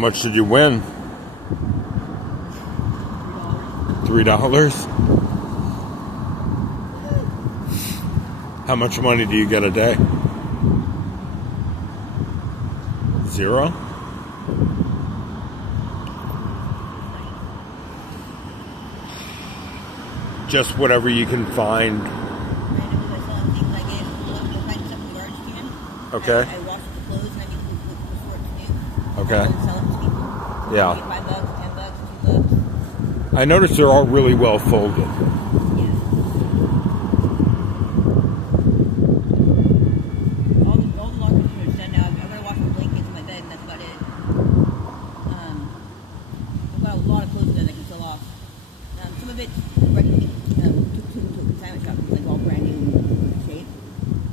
much did you win? $3. How much money do you get a day? 0? Just whatever you can find. Okay. I wash the clothes and I make the short too. Okay. I sell them to people. Yeah. $5, $10, $2. I noticed they're all really well folded. Yeah. All the laundry is done now. I'm gonna wash the blankets in my bed and that's about it. I've got a lot of clothes that I can sell off. Some of it's ready to consignment shop. It's like all brand new shape.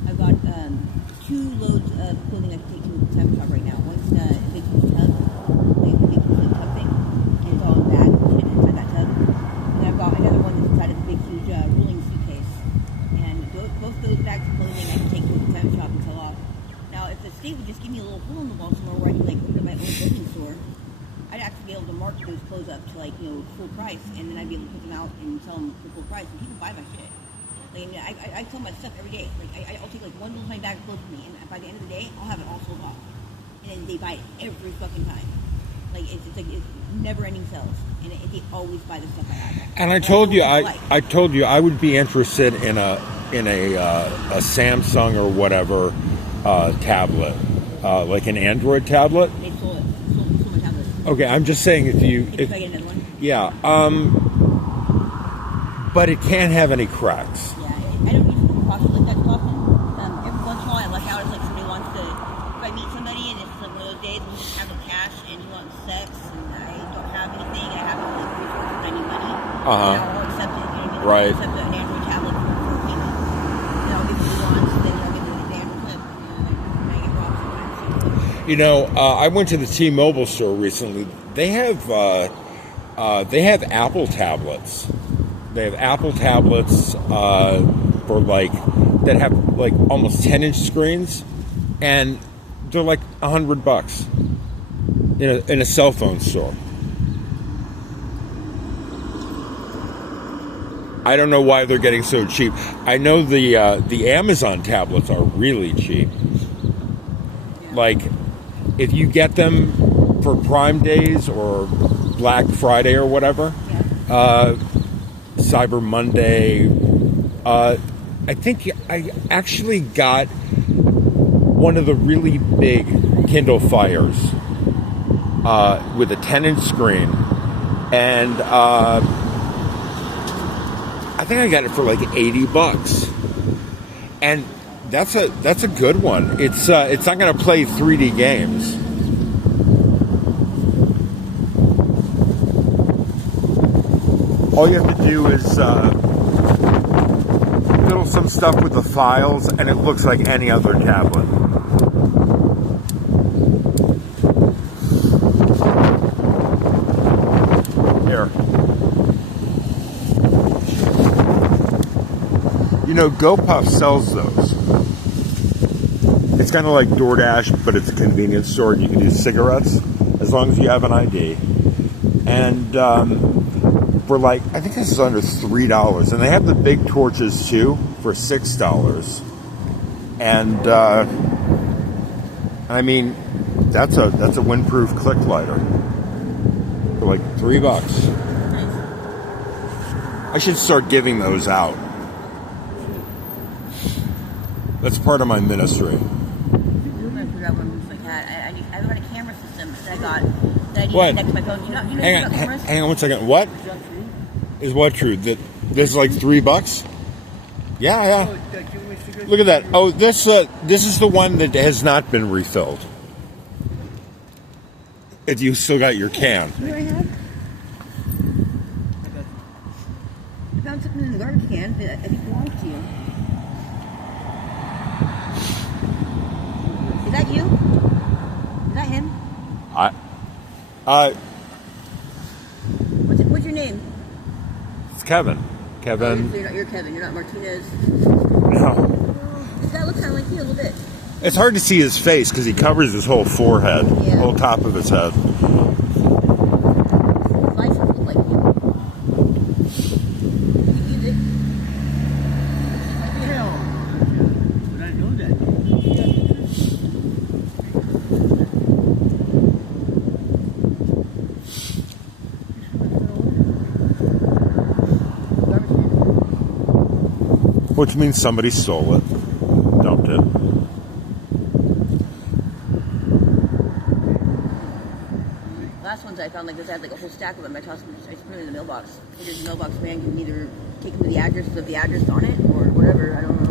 I've got 2 loads of clothing I can take to the consignment shop right now. One's a big huge tub, like a big huge tub thing, and it's all in bags and shit inside that tub. And I've got another one that's inside of a big huge rolling suitcase. And both those bags of clothing I can take to the consignment shop and sell off. Now, if the state would just give me a little hole in the wall somewhere where I can like open my own clothing store, I'd actually be able to mark those clothes up to like, full price, and then I'd be able to put them out and sell them for full price, and people buy my shit. Like, I sell my stuff every day. Like, I'll take like one little tiny bag of clothes from me, and by the end of the day, I'll have it all sold off. And then they buy it every fucking time. Like, it's never-ending sales, and they always buy the stuff I have. And I told you, I told you I would be interested in a Samsung or whatever tablet, like an Android tablet. They sold my tablet. Okay, I'm just saying if I get another one. Yeah, but it can't have any cracks. Yeah, I don't use the process like that too often. Every once in a while, I luck out. It's like somebody wants to. If I meet somebody and it's like one of those days when you just have no cash and you want sex and I don't have anything, I have no like resources, I need money. And I'll accept it. You know what I mean? Right. I'll accept an Android tablet for payment. Then I'll give you the wants, and then I'll give you the Android clip. And I get robbed sometimes. I went to the T-Mobile store recently. They have Apple tablets. They have Apple tablets for like that have like almost 10-inch screens, and they're like $100 in a cell phone store. I don't know why they're getting so cheap. I know the Amazon tablets are really cheap. Like, if you get them for Prime Days or Black Friday or whatever, Cyber Monday, I think I actually got one of the really big Kindle Fires with a 10-inch screen, and I think I got it for like $80, and that's a good one. It's not going to play 3D games. All you have to do is fiddle some stuff with the files, and it looks like any other tablet. Here. GoPuff sells those. It's kind of like DoorDash, but it's a convenience store, and you can do cigarettes as long as you have an ID. And for like, I think this is under $3, and they have the big torches too for $6. And I mean, that's a windproof click lighter for like $3. I should start giving those out. That's part of my ministry. I'm gonna figure out what moves like that. I've got a camera system that I got that I need to What? connect to my phone. You know cameras? Hang on one second. What? Is what true? That this is like $3? Yeah. Look at that. Oh, this is the one that has not been refilled. If you still got your can. What do I have? I found something in the garbage can that I think belongs to you. Is that you? Is that him? What's your name? It's Kevin. Kevin. Oh, you're Kevin. You're not Martinez. No. This guy looks kind of like you a little bit. It's hard to see his face because he covers his whole forehead, Yeah. whole top of his head. License look like him. You use it. Hell, but I know that. Which means somebody stole it, dumped it. Last ones I found like this, I had like a whole stack of them. I tossed them, I just put them in the mailbox. Figured the mailbox man can either take them to the address of the address on it or whatever. I don't know.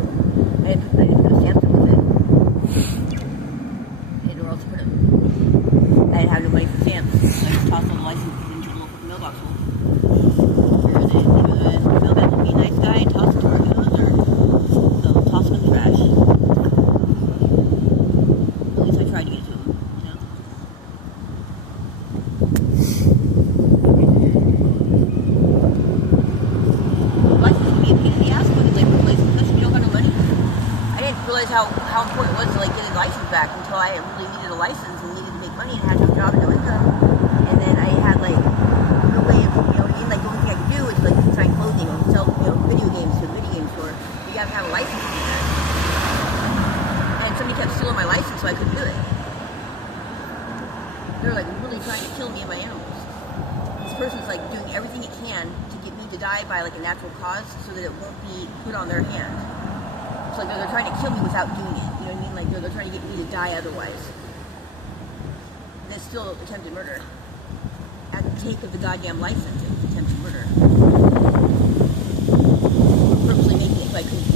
I didn't put a stamp with it. And or else put it. I didn't have no money for stamps. So I just tossed all the licenses into the local mailbox hole. Or the mailman would be a nice guy, toss it to where it goes, or they'll toss them in the trash. At least I tried to get to them, you know? License can be a pain in the ass when you labor place, especially if you don't have no money. I didn't realize how important it was to like get a license back until I really needed a license and needed to make money and had no job and no income. And then I had like no way of, you know what I mean? Like the only thing I could do is like design clothing or sell, you know, video games to a video game store. You gotta have a license to do that. And somebody kept stealing my license, so I couldn't do it. They're like really trying to kill me and my animals. This person's like doing everything it can to get me to die by like a natural cause so that it won't be put on their hand. It's like they're trying to kill me without doing it. You know what I mean? Like they're trying to get me to die otherwise. And it's still attempted murder. At the take of the goddamn license, it's attempted murder. We're purposely making it so I couldn't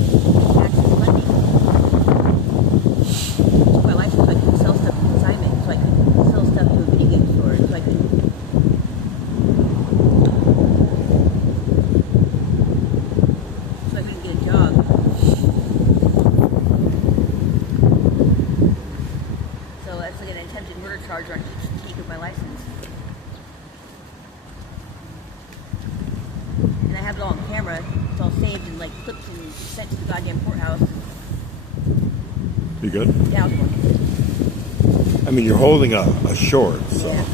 access funding. Took my license so I could sell stuff to consignment, so I could sell stuff to a video game store, so I could. So I couldn't get a job. So that's like an attempted murder charge on each take of my license. And I have it all on camera. It's all saved in like clips and sent to the goddamn courthouse. You good? Yeah, I was working. I mean, you're holding a short, so. Yeah.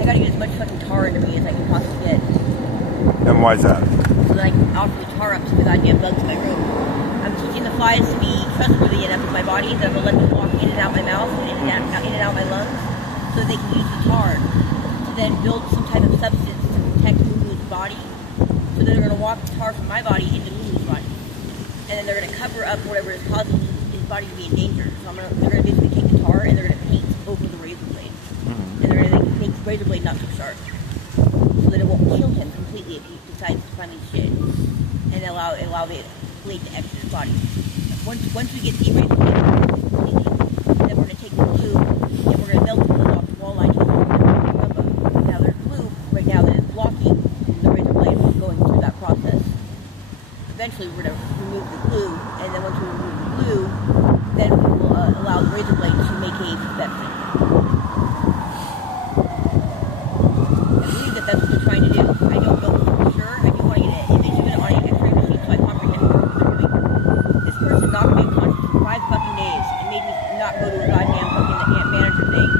I gotta get as much fucking tar into me as I can possibly get. And why's that? So that I can offer the tar up to the goddamn bugs in my room. I'm teaching the flies to be trustworthy enough with my body that I'm gonna let them walk in and out my mouth and in and out my lungs so that they can use the tar to then build some type of substance to protect Lulu's body. So that they're gonna walk the tar from my body into Lulu's body. And then they're gonna cover up whatever is causing his body to be in danger. So they're gonna basically take the tar and they're gonna paint over the razor blade. And they're gonna make the razor blade not so sharp. So that it won't kill him completely if he decides to finally shit. And allow the blade to exit his body. Once we get the razor blade completely, then we're gonna take the glue and we're gonna melt the glue off the wall line to the rubber. Now there's glue right now that is blocking the razor blade from going through that process. Eventually we're gonna remove the glue, and then once we remove the glue, then we will allow the razor blade to make a suspension. I believe that that's what they're trying to do. I don't know for sure. I do want to get an image of it on an X-ray machine so I comprehend what they're doing. This person knocked me unconscious for 5 fucking days and made me not go to a goddamn fucking manager thing.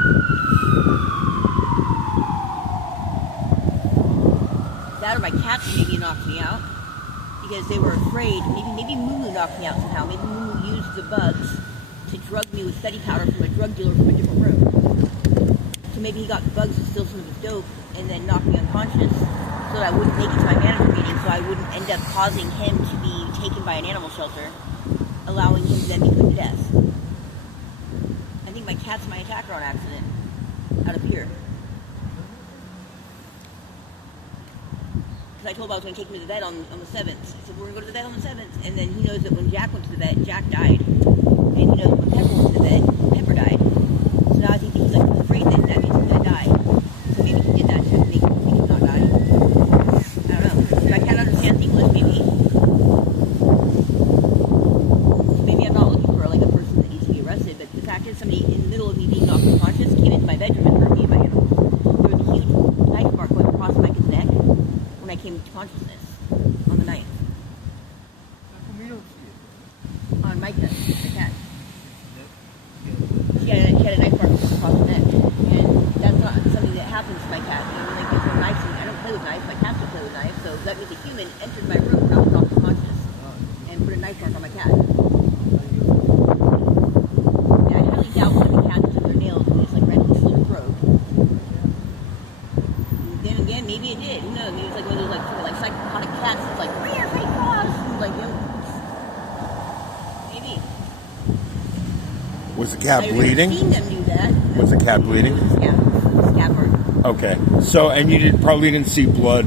That or my cats maybe knocked me out because they were afraid. Maybe Moo knocked me out somehow. Maybe Moo used the bugs to drug me with study powder from a drug dealer from a different room. So maybe he got the bugs to steal some of his dope and then knock me unconscious so that I wouldn't make it to my manager meeting, so I wouldn't end up causing him to be taken by an animal shelter, allowing him to then be put to death. I think my cat's my attacker on accident out of fear. Because I told him I was going to take him to the vet on the 7th. I said, we're going to go to the vet on the 7th. And then he knows that when Jack went to the vet, Jack died. And he knows when Pepper went to the vet, Pepper died. So now I think he's like afraid that that means he's going to die. So maybe he did that to make him not die. I don't know. If I can't understand English, maybe I'm not looking for like a person that needs to be arrested. But the fact is, somebody in the middle of me being knocked unconscious came into my bedroom and hurt me and my animals. There was a huge knife mark going across Micah's neck when I came to consciousness on the 9th. How come we don't see it? On Micah, the cat. when they get knives, I don't play with knives. My cats don't play with knives, so that means a human entered my room when I was not conscious and put a knife mark on my cat. Yeah, I highly doubt that the cat took their nails and just like randomly slit her throat. Then again, maybe it did. Who knows? Maybe it's like one of those like sort of like psychotic cats that's like, where my claws? Like, you know, maybe. Was the cat I've bleeding? never seen them do that. Was the cat bleeding? Scab mark. Okay. So, and you probably didn't see blood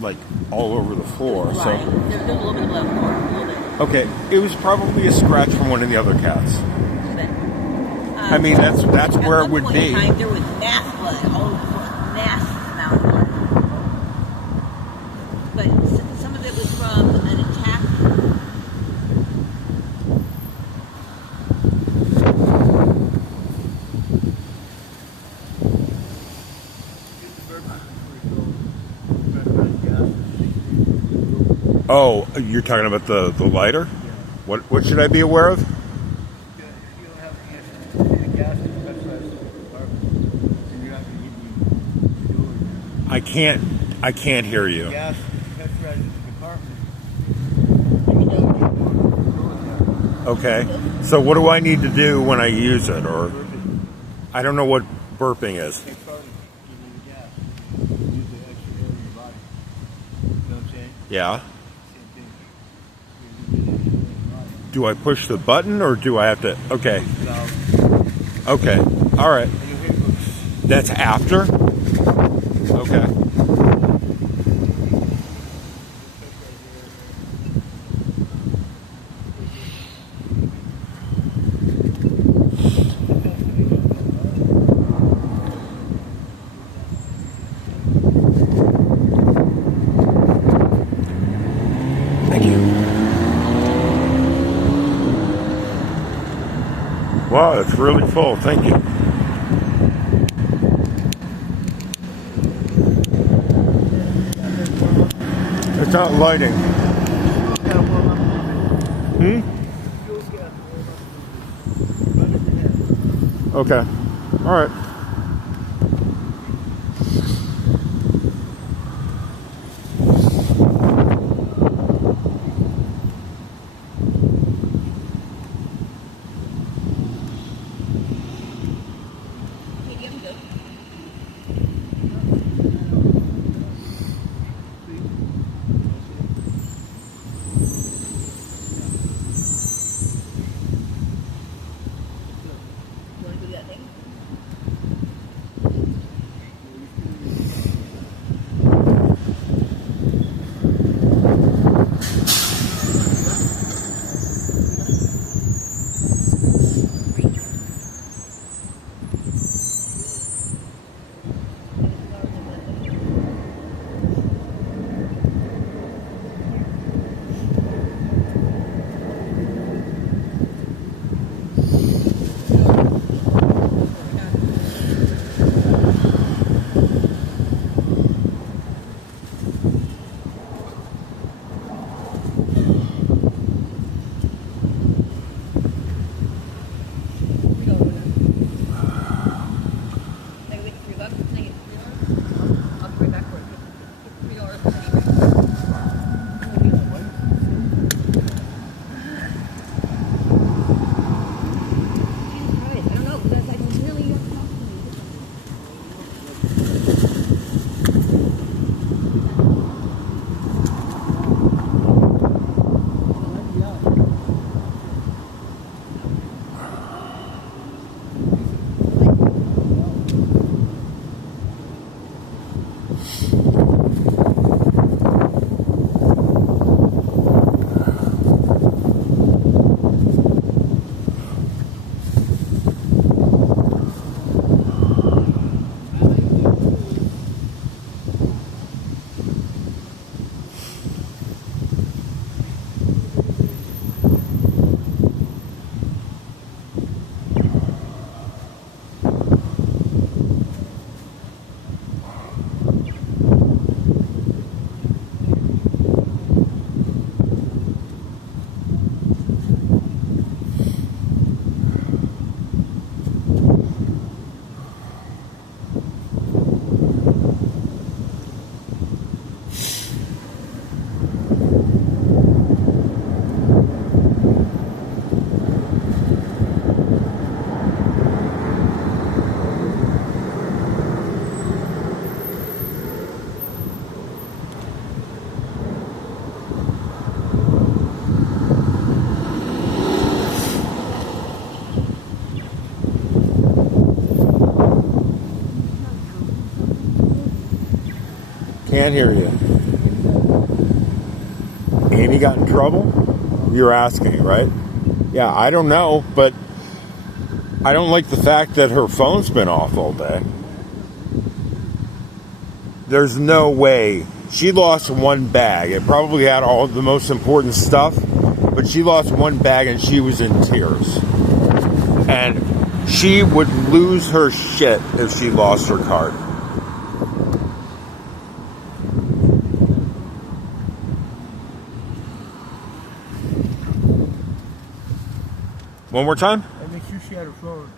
like all over the floor. Right. So, There was a little bit of blood on the floor. A little bit. okay, it was probably a scratch from one of the other cats. A little bit. I mean, that's where it would At one point be. in time, there was mass blood all over the floor. Mass amount of blood. But some of it was from an attack. Oh, you're talking about the lighter? What should I be aware of? I can't hear you. Gas pressurizes the compartment. Okay. So what do I need to do when I use it? Or I don't know what burping is. Take part in giving you gas. Use the extra air in your body. You know what I'm saying? Yeah. Same thing. You use the extra air in your body. Do I push the button or do I have to? Okay. Valve. Okay. All right. And you'll hear it go. That's after? Okay. Thank you. Wow, it's really full. Thank you. It's not lighting. Okay. All right. Hey, you have to go. You want to do that thing? Can't hear you. Amy got in trouble? You're asking, right? Yeah, I don't know, but I don't like the fact that her phone's been off all day. There's no way. She lost one bag. It probably had all the most important stuff, but she lost one bag and she was in tears. And she would lose her shit if she lost her card. One more time? I make sure she had her phone.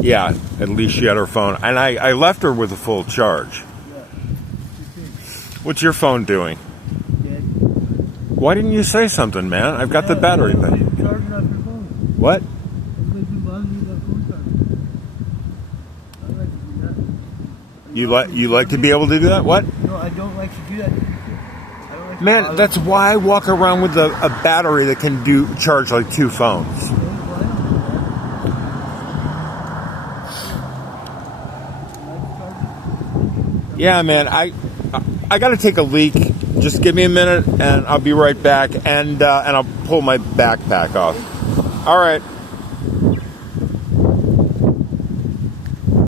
Yeah, at least she had her phone. And I left her with a full charge. Yeah. What's your phone doing? Dead. Why didn't you say something, man? I've got the battery thing. Charging off your phone. What? Everybody's been bothering me about phone charging. I like to do that. You like to be able to do that? What? No, I don't like to do that. I don't like to Man, bother that's people. why I walk around with a battery that can charge like 2 phones. Yeah, man, I got to take a leak. Just give me a minute, and I'll be right back, and I'll pull my backpack off. All right.